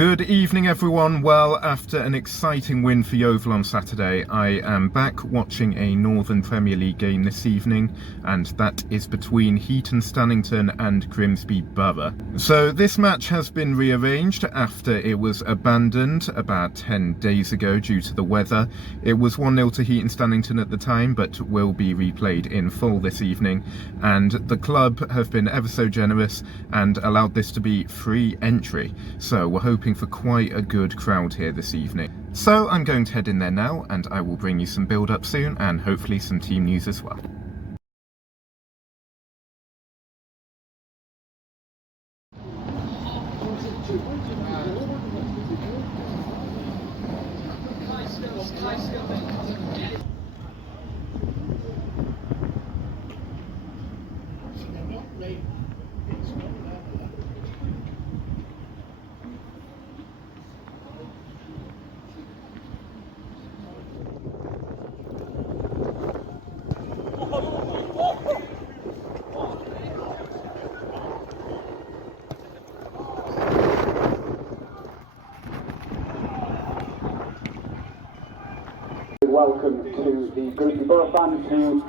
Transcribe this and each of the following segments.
Good evening everyone. Well, after an exciting win for Yeovil on Saturday, I am back watching a Northern Premier League game this evening, and that is between Heaton Stannington and Grimsby Borough. So this match has been rearranged after it was abandoned about 10 days ago due to the weather. It was 1-0 to Heaton Stannington at the time, but will be replayed in full this evening, and the club have been ever so generous and allowed this to be free entry. So we're hoping for quite a good crowd here this evening. So I'm going to head in there now, and I will bring you some build up soon and hopefully some team news as well. Welcome to the Grimsby Borough fans who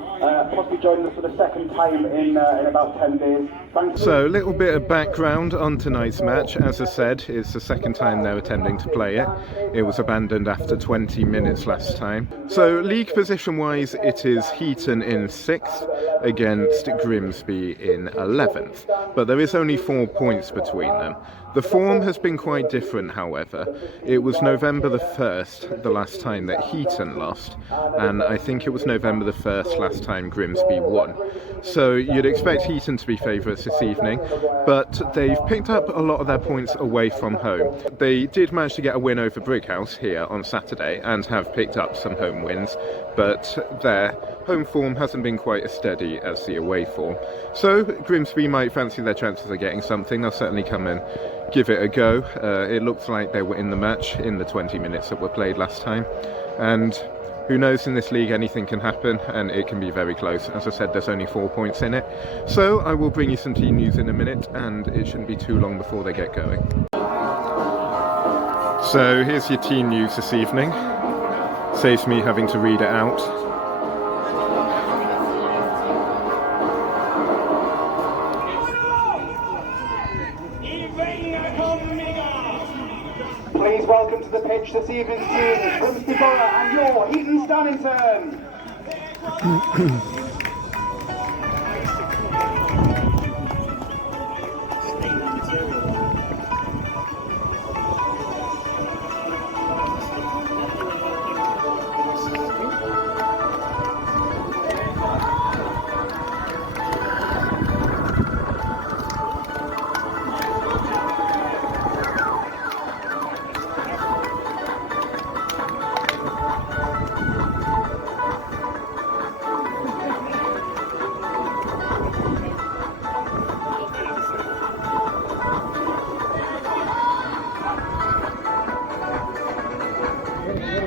possibly joined us for the second time in about 10 days. So a little bit of background on tonight's match. As I said, it's the second time they're attending to play it. It was abandoned after 20 minutes last time. So league position wise, it is Heaton in 6th against Grimsby in 11th, but there is only 4 points between them. The form has been quite different, however. It was November the 1st the last time that Heaton lost, and I think it was November the 1st last time Grimsby won. So you'd expect Heaton to be favourites this evening, but they've picked up a lot of their points away from home. They did manage to get a win over Brighouse here on Saturday and have picked up some home wins, but their home form hasn't been quite as steady as the away form. So Grimsby might fancy their chances of getting something. They'll certainly come and give it a go. It looks like they were in the match in the 20 minutes that were played last time, and who knows, in this league anything can happen and it can be very close. As I said, there's only 4 points in it. So I will bring you some team news in a minute, and it shouldn't be too long before they get going. So here's your team news this evening. Saves me having to read it out. Please welcome to the pitch this evening's team, Grimsby Borough and your Heaton Stannington.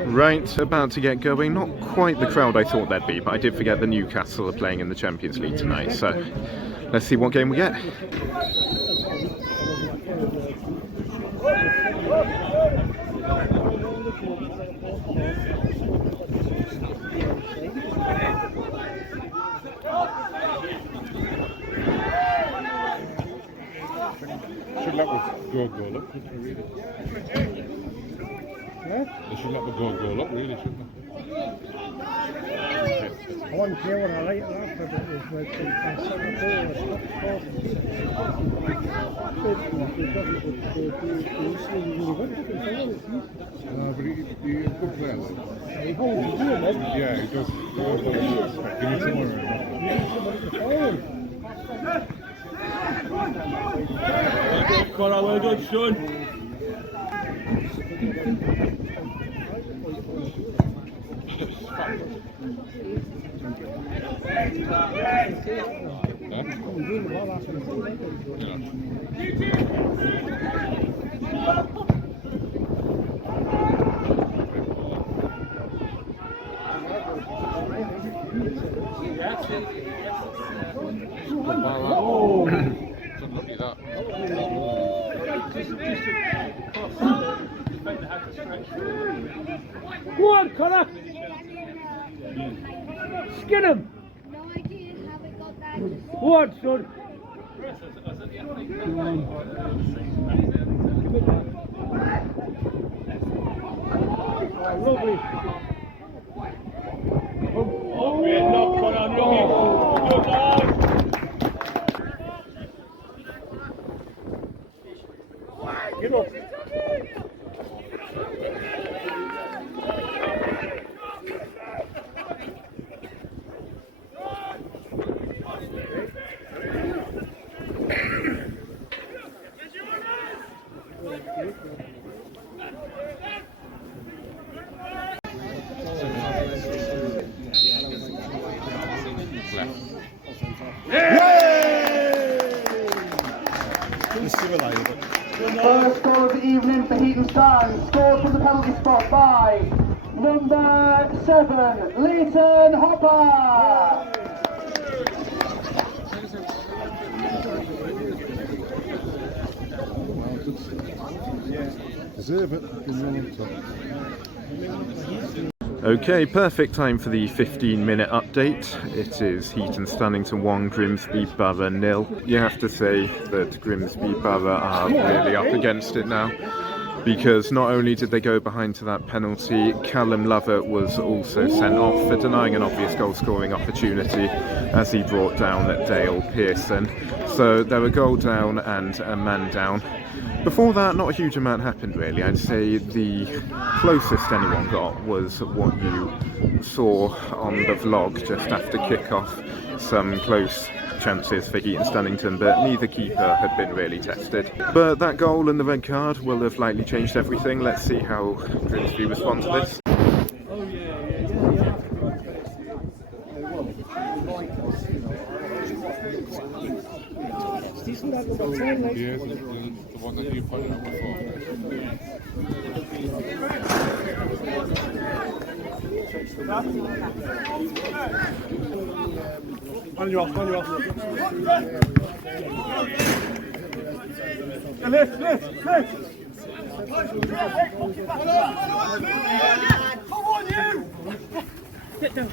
Right, about to get going. Not quite the crowd I thought there'd be, but I did forget the Newcastle are playing in the Champions League tonight, so let's see what game we get. Should let the goal up, couldn't they, really? They should let the goal up, really, shouldn't they? I wasn't sure what I liked that, but it was like But he's a good player, though. he holds his ear, man. Yeah, he does. He always got to respect. Give me somewhere. Well done, son. Oh, it's unlucky that. Go on, Connor! Skin him! No idea how it got there. Go on, son! Lovely! Great knock, Connor, young. Good lad! Get up! First goal of the evening for Heaton Stannington, scored from the penalty spot by number 7, Heaton Hopper. Deserve it. Okay, perfect time for the 15-minute update. It is Heaton Stannington 1, Grimsby Borough 0. You have to say that Grimsby Borough are really up against it now, because not only did they go behind to that penalty, Callum Lovett was also sent off for denying an obvious goal-scoring opportunity as he brought down Dale Pearson. So they were a goal down and a man down. Before that, not a huge amount happened really. I'd say the closest anyone got was what you saw on the vlog just after kick-off. Some close chances for Heaton Stannington, but neither keeper had been really tested. But that goal and the red card will have likely changed everything. Let's see how Grimsby respond to this. Isn't that number 10, like? Yeah, the one that you pointed out before. On you off, on you off. Lift. Come on, you! Get down.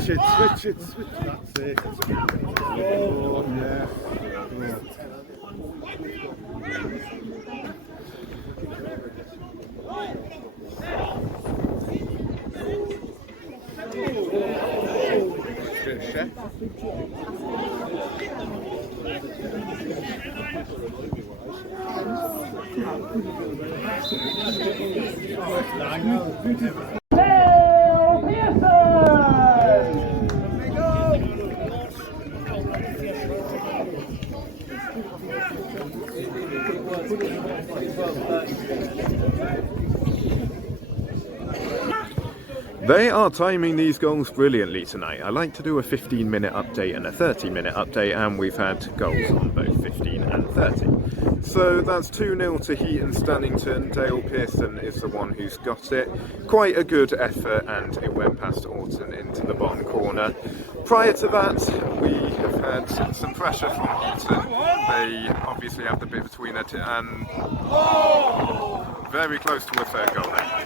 Switch it. That's it. Oh, yeah. Dale Pearson! They are timing these goals brilliantly tonight. I like to do a 15-minute update and a 30-minute update, and we've had goals on both 15 and 30. So that's 2-0 to Heaton Stannington. Dale Pearson is the one who's got it. Quite a good effort, and it went past Orton into the bottom corner. Prior to that, we have had some pressure from Heaton. They obviously have the bit between it, and very close to a third goal there.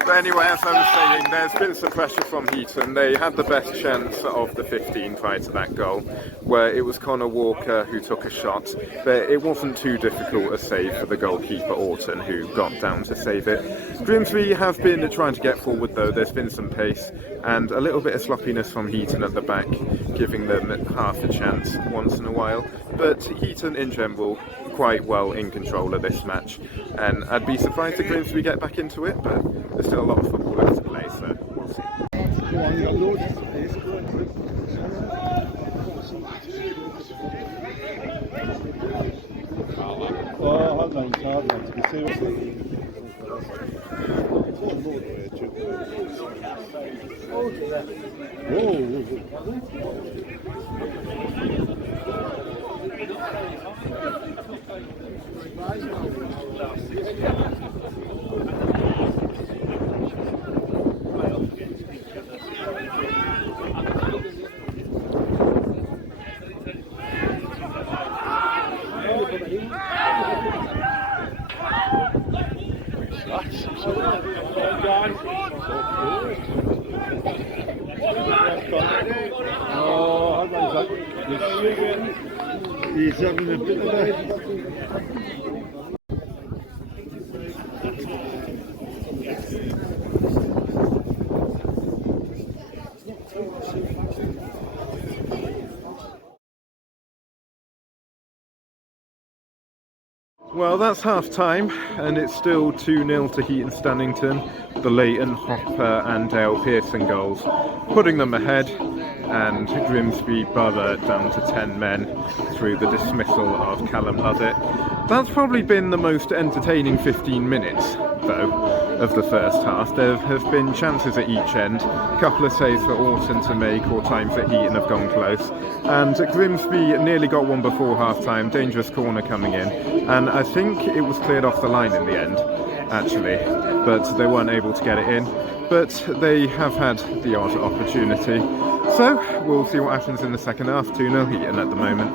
But anyway, as I was saying, there's been some pressure from Heaton. They had the best chance of the 15 prior to that goal, where it was Connor Walker who took a shot, but it wasn't too difficult a save for the goalkeeper Orton, who got down to save it. Grimsby have been trying to get forward though. There's been some pace and a little bit of sloppiness from Heaton at the back, giving them half a chance once in a while. But Heaton in general quite well in control of this match, and I'd be surprised if Grimsby get back into it, but there's still a lot of football left to play, so we'll see. Oh, hard line, seriously. He's having a bit of a... Well, that's half time, and it's still 2-0 to Heaton Stannington. The Leighton, Hopper and Dale Pearson goals, putting them ahead, and Grimsby Borough down to 10 men through the dismissal of Callum Luddett. That's probably been the most entertaining 15 minutes, though, of the first half. There have been chances at each end, a couple of saves for Orton to make, or times that Heaton have gone close. And Grimsby nearly got one before half-time, dangerous corner coming in, and I think it was cleared off the line in the end, actually, but they weren't able to get it in. But they have had the odd opportunity. So, we'll see what happens in the second half. 2-0 Heaton at the moment.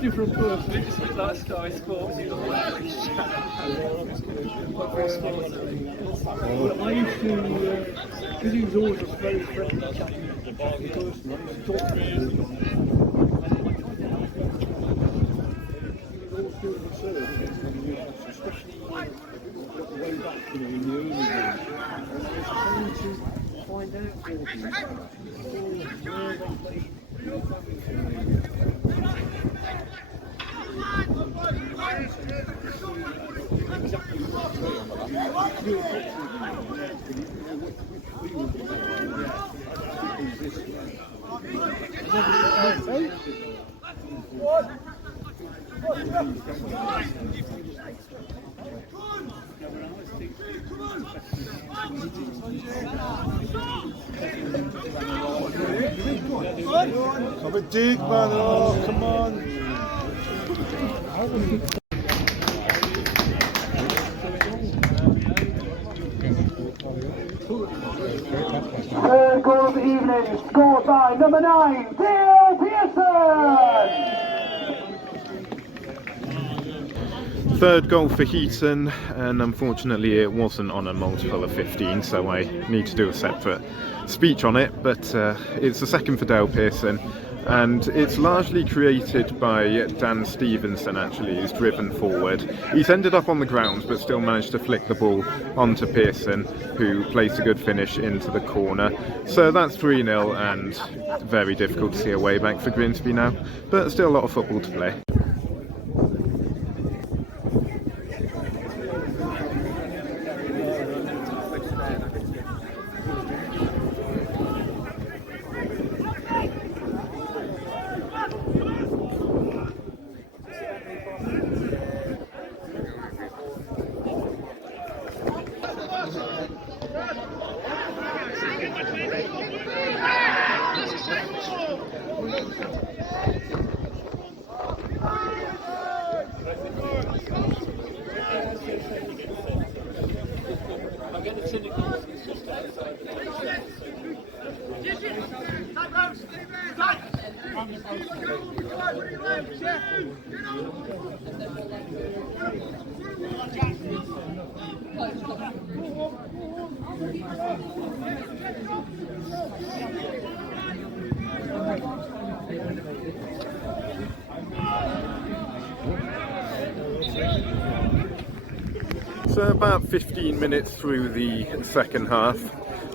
Different person. It just looked like Sky Sports. I used to, because he was always a very friendly person, I used to talk to him. He was all still reserved, especially way back, in the early days. It's trying to find out for them where they played. Have a dig, man. Oh, come on. Third goal of the evening, scored by number 9, Dale Pearson! Third goal for Heaton, and unfortunately it wasn't on a multiple of 15, so I need to do a separate speech on it, but it's the second for Dale Pearson, and it's largely created by Dan Stevenson, actually, who's driven forward. He's ended up on the ground, but still managed to flick the ball onto Pearson, who placed a good finish into the corner. So that's 3-0, and very difficult to see a way back for Grimsby now, but still a lot of football to play. So about 15 minutes through the second half.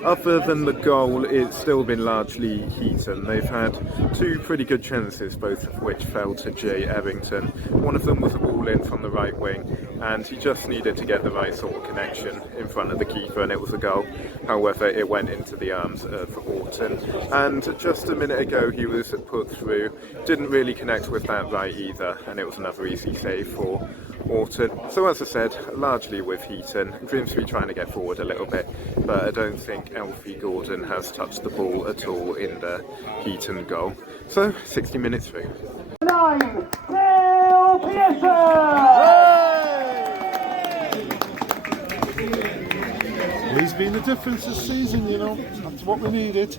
Other than the goal, it's still been largely Heaton. They've had two pretty good chances, both of which fell to Jay Errington. One of them was a ball in from the right wing, and he just needed to get the right sort of connection in front of the keeper, and it was a goal. However, it went into the arms of Orton, and just a minute ago he was put through, didn't really connect with that right either, and it was another easy save for Orton. So as I said, largely with Heaton, Grimsby trying to get forward a little bit, but I don't think Alfie Gordon has touched the ball at all in the Heaton goal. So 60 minutes through. 9, Dale Pearson! He's been the difference this season, you know. That's what we needed.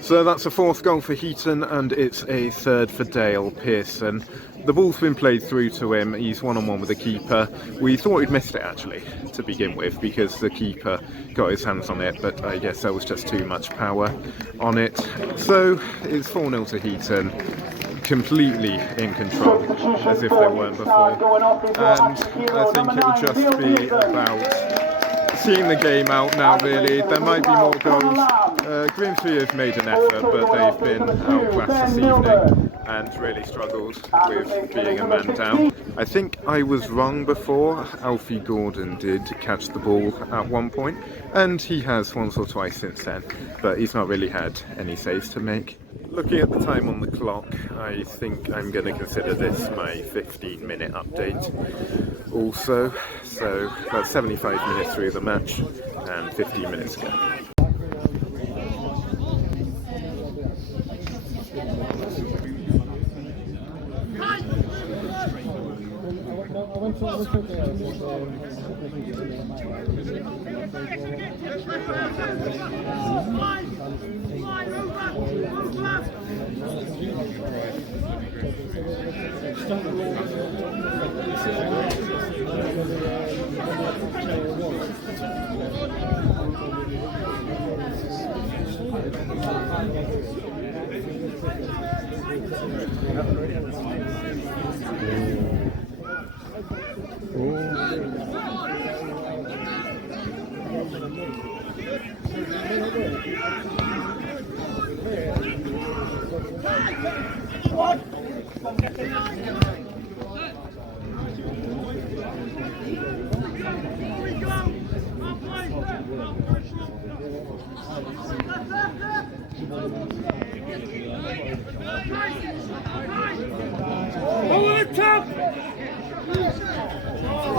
So that's a fourth goal for Heaton, and it's a third for Dale Pearson. The ball's been played through to him. He's one-on-one with the keeper. We thought he'd missed it actually to begin with because the keeper got his hands on it, but I guess there was just too much power on it. So it's 4-0 to Heaton, completely in control as if they weren't before. And I think it'll just be about seeing the game out now really. There might be more goals. Grimsby have made an effort, but they've been outclassed this evening and really struggled with being a man down. I think I was wrong before. Alfie Gordon did catch the ball at one point, and he has once or twice since then, but he's not really had any saves to make. Looking at the time on the clock, I think I'm going to consider this my 15-minute update also. So about 75 minutes through the match and 15 minutes ago.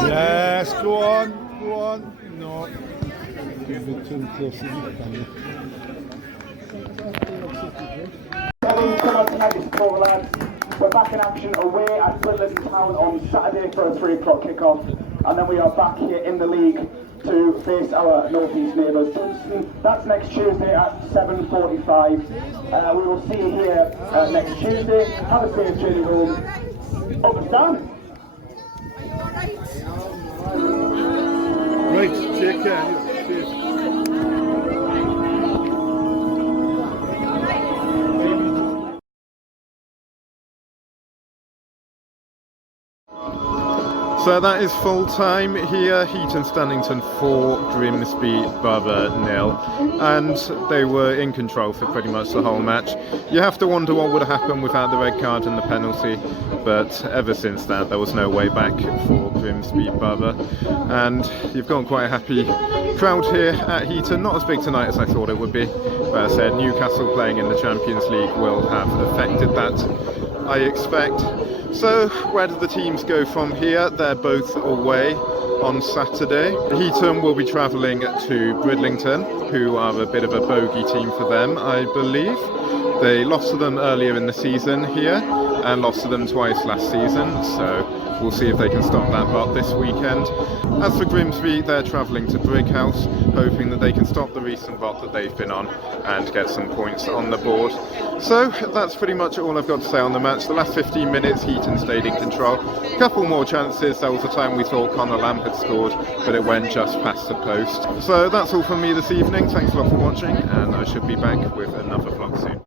Yes, go on. No. Give it too close to the camera. We're back in action away at Bridlington Town on Saturday for a 3 o'clock kick-off, and then we are back here in the league to face our north-east neighbours. That's next Tuesday at 7:45. We will see you here next Tuesday. Have a safe journey home. Up and down. Right, take care. So that is full time here, Heaton Stannington 4, Grimsby Borough 0, and they were in control for pretty much the whole match. You have to wonder what would have happened without the red card and the penalty, but ever since that there was no way back for Grimsby Borough, and you've got quite a happy crowd here at Heaton. Not as big tonight as I thought it would be, but as I said, Newcastle playing in the Champions League will have affected that, I expect. So where do the teams go from here? They're both away on Saturday. Heaton will be travelling to Bridlington, who are a bit of a bogey team for them, I believe. They lost to them earlier in the season here and lost to them twice last season, so we'll see if they can stop that rot this weekend. As for Grimsby, they're travelling to Brighouse, hoping that they can stop the recent rot that they've been on and get some points on the board. So that's pretty much all I've got to say on the match. The last 15 minutes, Heaton stayed in control. A couple more chances. There was a time we thought Connor Lamb had scored, but it went just past the post. So that's all from me this evening. Thanks a lot for watching, and I should be back with another vlog soon.